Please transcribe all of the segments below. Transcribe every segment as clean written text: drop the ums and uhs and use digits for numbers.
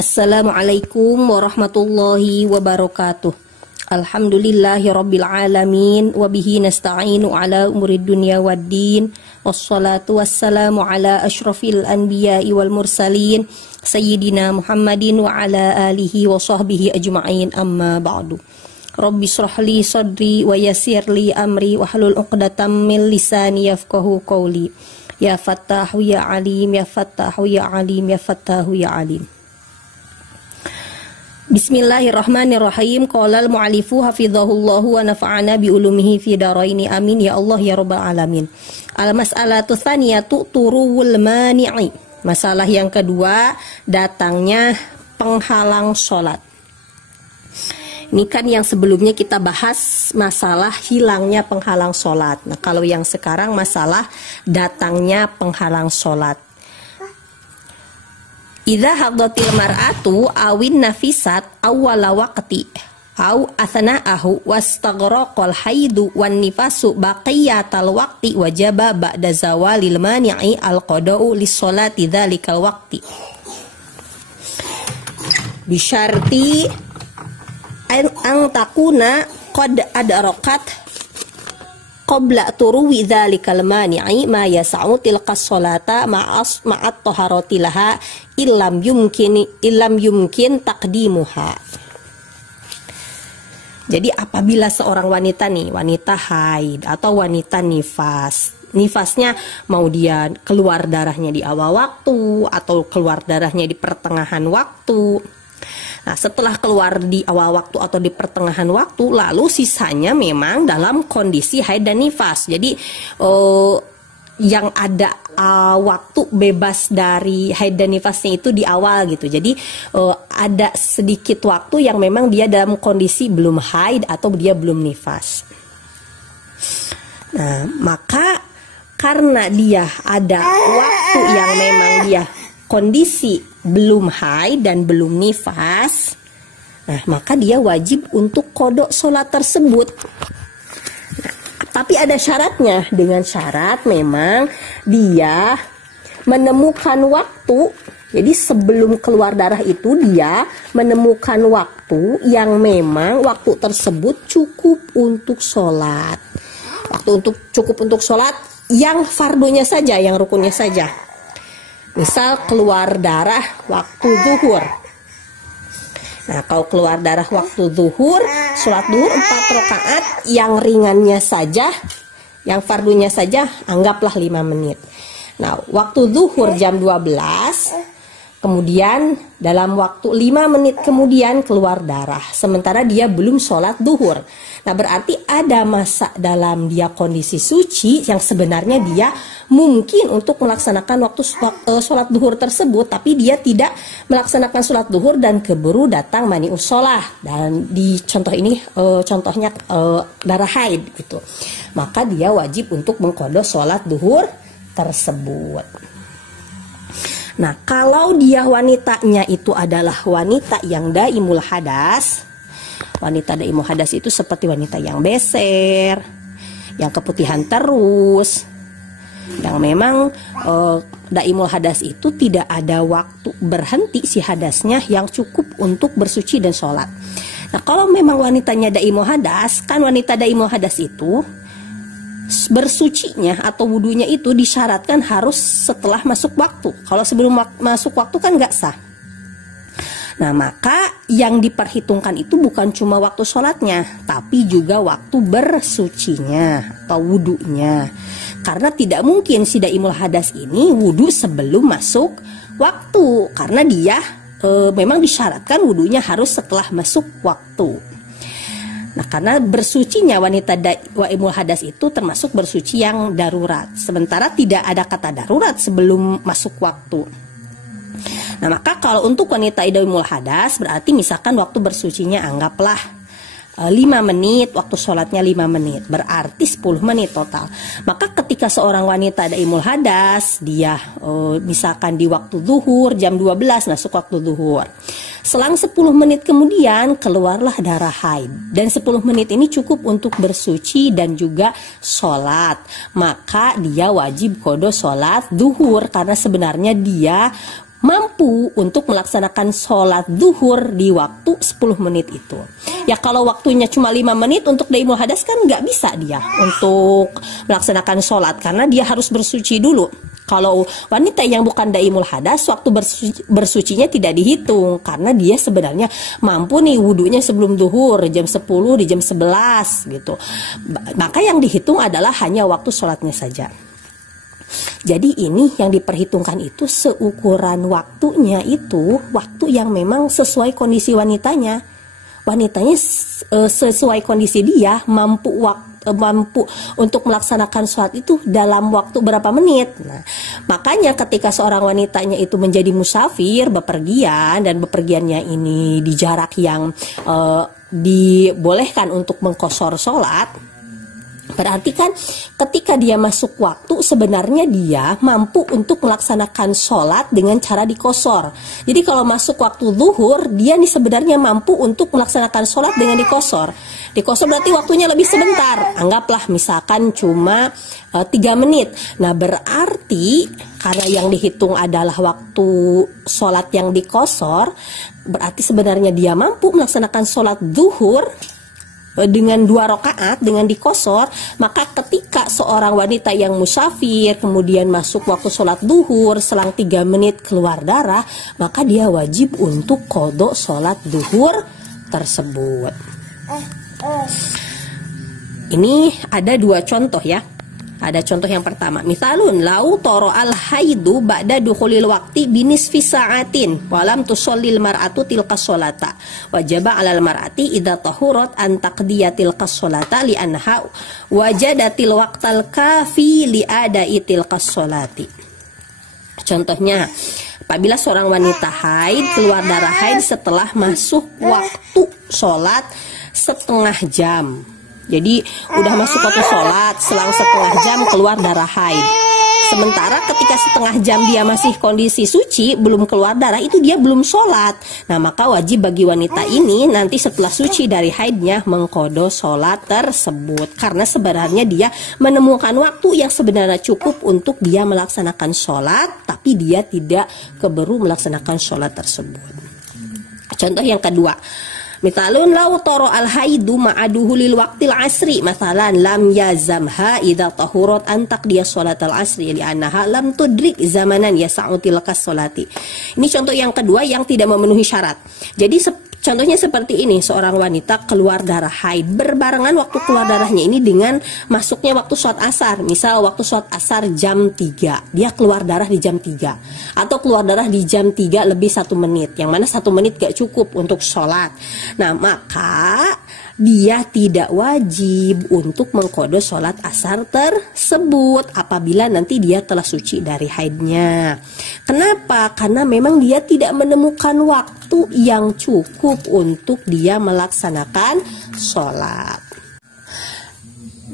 Assalamualaikum warahmatullahi wabarakatuh. Alhamdulillahirabbil alamin wa bihi nasta'inu ala umurid dunya waddin. Wassalatu wassalamu ala asyrafil anbiya'i wal mursalin sayyidina Muhammadin wa ala alihi wa sahbihi ajma'in, amma ba'du. Rabbi shrah li sadri wa yassir li amri wa hlul 'uqdatam min lisani yafqahu qawli. Ya Fattahu ya Alim, ya Fattahu ya Alim, ya Fattahu ya Alim. Bismillahirrahmanirrahim. Qala al-mu'allifu hafizahullahu wa nafa'ana bi ulumihi fi daraini, amin ya Allah ya rabbal alamin. Al-mas'alatu tsaniyatu turuwul mani'i. Masalah yang kedua, datangnya penghalang sholat. Ini kan yang sebelumnya kita bahas masalah hilangnya penghalang sholat. Nah, kalau yang sekarang masalah datangnya penghalang sholat. Idza haddatil mar'atu awin nafisat awwala waqti au athna'ahu wastaghraqal haidu wan nifasu baqiyatal waqti wajaba ba'da zawalil mani'i al-qada'u lis-sholati dzalikal waqti bisyarti an takuna qad adrakat qabla turuwi dzalikal mani'i ma yas'u tilka sholata ma'at taharati laha illam yumkin taqdimuha. Jadi apabila seorang wanita nih, wanita haid atau wanita nifas, nifasnya mau dia keluar darahnya di awal waktu atau keluar darahnya di pertengahan waktu. Nah, setelah keluar di awal waktu atau di pertengahan waktu, lalu sisanya memang dalam kondisi haid dan nifas. Jadi yang ada waktu bebas dari haid dan nifasnya itu di awal gitu. Jadi ada sedikit waktu yang memang dia dalam kondisi belum haid atau dia belum nifas. Nah, maka karena dia ada waktu yang memang dia kondisi belum haid dan belum nifas, nah maka dia wajib untuk qada sholat tersebut. Nah, tapi ada syaratnya, dengan syarat memang dia menemukan waktu. Jadi sebelum keluar darah itu dia menemukan waktu yang memang waktu tersebut cukup untuk sholat. Waktu cukup untuk sholat yang fardunya saja, yang rukunnya saja. Misal keluar darah waktu zuhur. Nah, kalau keluar darah waktu zuhur, sholat zuhur 4 rakaat, yang ringannya saja, yang fardunya saja, anggaplah 5 menit. Nah, waktu zuhur jam 12, kemudian dalam waktu 5 menit kemudian keluar darah, sementara dia belum sholat zuhur. Nah, berarti ada masa dalam dia kondisi suci yang sebenarnya dia mungkin untuk melaksanakan waktu sholat zuhur tersebut, tapi dia tidak melaksanakan sholat zuhur dan keburu datang mani'us sholah. Dan di contoh ini contohnya darah haid gitu. Maka dia wajib untuk mengqada sholat zuhur tersebut. Nah, kalau dia wanitanya itu adalah wanita yang daimul hadas. Wanita daimul hadas itu seperti wanita yang beser, yang keputihan terus, yang memang daimul hadas itu tidak ada waktu berhenti si hadasnya yang cukup untuk bersuci dan sholat. Nah, kalau memang wanitanya daimul hadas, kan wanita daimul hadas itu bersucinya atau wudunya itu disyaratkan harus setelah masuk waktu. Kalau sebelum masuk waktu kan nggak sah. Nah, maka yang diperhitungkan itu bukan cuma waktu sholatnya, tapi juga waktu bersucinya atau wudunya. Karena tidak mungkin si daimul hadas ini wudu sebelum masuk waktu, karena dia memang disyaratkan wudunya harus setelah masuk waktu. Nah, karena bersucinya wanita daimul hadas itu termasuk bersuci yang darurat, sementara tidak ada kata darurat sebelum masuk waktu. Nah, maka kalau untuk wanita daimul hadas berarti misalkan waktu bersucinya anggaplah 5 menit, waktu sholatnya 5 menit, berarti 10 menit total. Maka ketika seorang wanita daimul hadas, dia misalkan di waktu zuhur jam 12 masuk waktu zuhur. Selang 10 menit kemudian keluarlah darah haid, dan 10 menit ini cukup untuk bersuci dan juga sholat. Maka dia wajib qada sholat zuhur, karena sebenarnya dia mampu untuk melaksanakan sholat zuhur di waktu 10 menit itu. Ya kalau waktunya cuma 5 menit untuk daimul hadas kan nggak bisa dia untuk melaksanakan sholat karena dia harus bersuci dulu. Kalau wanita yang bukan daimul hadas, waktu bersucinya tidak dihitung karena dia sebenarnya mampu nih wudunya sebelum duhur jam 10 di jam 11 gitu. Maka yang dihitung adalah hanya waktu sholatnya saja. Jadi ini yang diperhitungkan itu seukuran waktunya itu waktu yang memang sesuai kondisi wanitanya. Wanitanya sesuai kondisi dia mampu untuk melaksanakan sholat itu dalam waktu berapa menit. Nah, makanya ketika seorang wanitanya itu menjadi musafir, bepergian, dan bepergiannya ini di jarak yang dibolehkan untuk mengqashar sholat, berarti kan ketika dia masuk waktu sebenarnya dia mampu untuk melaksanakan sholat dengan cara dikosor. Jadi kalau masuk waktu zuhur dia nih sebenarnya mampu untuk melaksanakan sholat dengan dikosor. Dikosor berarti waktunya lebih sebentar. Anggaplah misalkan cuma 3 menit. Nah berarti karena yang dihitung adalah waktu sholat yang dikosor, berarti sebenarnya dia mampu melaksanakan sholat zuhur dengan 2 rakaat dengan dikosor. Maka ketika seorang wanita yang musafir kemudian masuk waktu sholat zuhur selang 3 menit keluar darah, maka dia wajib untuk qadha sholat zuhur tersebut. Ini ada 2 contoh ya. Ada contoh yang pertama, misalun lau toro al haidu ba'da dukhulil waqti binisfi sa'atin walam tusallil mar'atu tilka sholata wajaba 'alal mar'ati idza tahurat an taqdiyatil sholata li anha wajadatil waqtal kafi li adai tilka sholati. Contohnya, apabila seorang wanita haid keluar darah haid setelah masuk waktu sholat setengah jam. Jadi udah masuk waktu sholat, selang setengah jam keluar darah haid. Sementara ketika setengah jam dia masih kondisi suci, belum keluar darah, itu dia belum sholat. Nah maka wajib bagi wanita ini nanti setelah suci dari haidnya mengqadha sholat tersebut. Karena sebenarnya dia menemukan waktu yang sebenarnya cukup untuk dia melaksanakan sholat, tapi dia tidak keburu melaksanakan sholat tersebut. Contoh yang kedua, misalun lau toro al haidu ma'aduhu lil waqtil asri masalan lam yazamha idza tahurat an taqdiya sholatal asri li annaha lam tudrik zamanan yas'u tilka sholati. Ini contoh yang kedua yang tidak memenuhi syarat. Jadi contohnya seperti ini, seorang wanita keluar darah haid berbarengan waktu keluar darahnya ini dengan masuknya waktu sholat asar. Misal waktu sholat asar jam 3, dia keluar darah di jam 3, atau keluar darah di jam 3 lebih 1 menit, yang mana 1 menit gak cukup untuk sholat. Nah maka dia tidak wajib untuk mengqadha sholat asar tersebut apabila nanti dia telah suci dari haidnya. Kenapa? Karena memang dia tidak menemukan waktu yang cukup untuk dia melaksanakan sholat.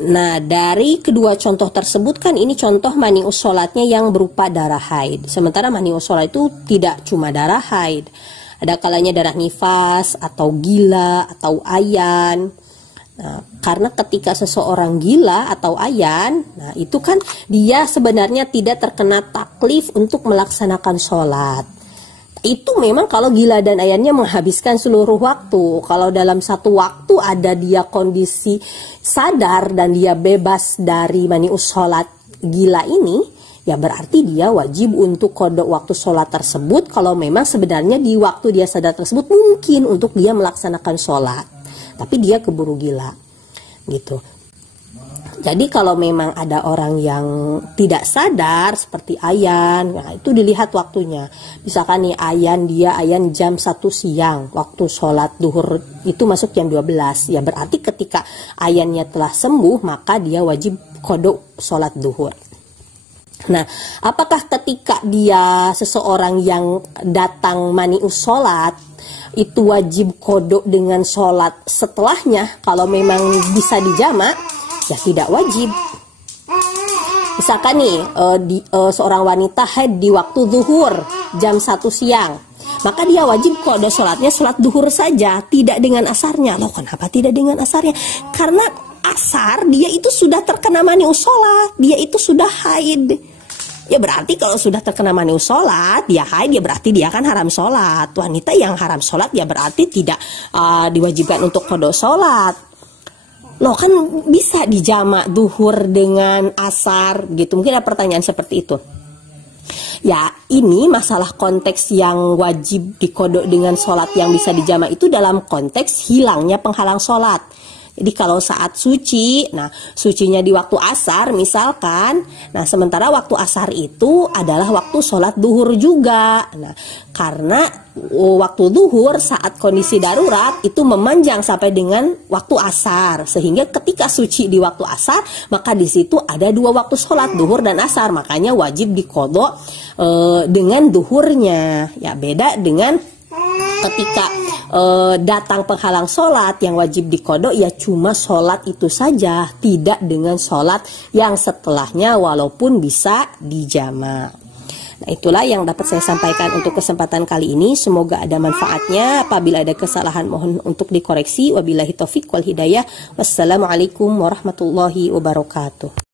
Nah dari kedua contoh tersebut kan ini contoh mani'us sholatnya yang berupa darah haid. Sementara mani'us sholat itu tidak cuma darah haid, ada kalanya darah nifas atau gila atau ayan. Nah, karena ketika seseorang gila atau ayan, nah itu kan dia sebenarnya tidak terkena taklif untuk melaksanakan sholat. Itu memang kalau gila dan ayannya menghabiskan seluruh waktu. Kalau dalam satu waktu ada dia kondisi sadar dan dia bebas dari mani'us sholat gila ini, ya berarti dia wajib untuk qadha waktu sholat tersebut kalau memang sebenarnya di waktu dia sadar tersebut mungkin untuk dia melaksanakan sholat, tapi dia keburu gila gitu. Jadi kalau memang ada orang yang tidak sadar seperti ayan, nah itu dilihat waktunya. Misalkan nih ayan jam 1 siang, waktu sholat duhur itu masuk jam 12, ya berarti ketika ayannya telah sembuh maka dia wajib qadha sholat duhur. Nah, apakah ketika dia seseorang yang datang mani'us sholat itu wajib qadha dengan sholat setelahnya kalau memang bisa dijamak? Ya tidak wajib. Misalkan nih seorang wanita haid di waktu zuhur jam 1 siang, maka dia wajib qadha sholatnya sholat duhur saja, tidak dengan asarnya. Loh kenapa tidak dengan asarnya? Karena asar dia itu sudah terkena mani'us sholat, dia itu sudah haid. Ya berarti kalau sudah terkena maniu sholat, dia haid, ya berarti dia kan haram sholat. Wanita yang haram sholat ya berarti tidak diwajibkan untuk qada sholat. Loh kan bisa dijamak duhur dengan asar gitu. Mungkin ada pertanyaan seperti itu. Ya ini masalah konteks yang wajib dikodok dengan sholat yang bisa dijamak itu dalam konteks hilangnya penghalang sholat. Jadi kalau saat suci, nah sucinya di waktu asar misalkan, nah sementara waktu asar itu adalah waktu sholat duhur juga. Nah karena waktu duhur saat kondisi darurat itu memanjang sampai dengan waktu asar, sehingga ketika suci di waktu asar maka di situ ada dua waktu sholat duhur dan asar, makanya wajib dikodok dengan duhurnya. Ya beda dengan ketika datang penghalang sholat, yang wajib dikodok ya cuma sholat itu saja, tidak dengan sholat yang setelahnya walaupun bisa dijamak. Nah itulah yang dapat saya sampaikan untuk kesempatan kali ini. Semoga ada manfaatnya. Apabila ada kesalahan mohon untuk dikoreksi. Wabillahi taufiq wal hidayah. Wassalamualaikum warahmatullahi wabarakatuh.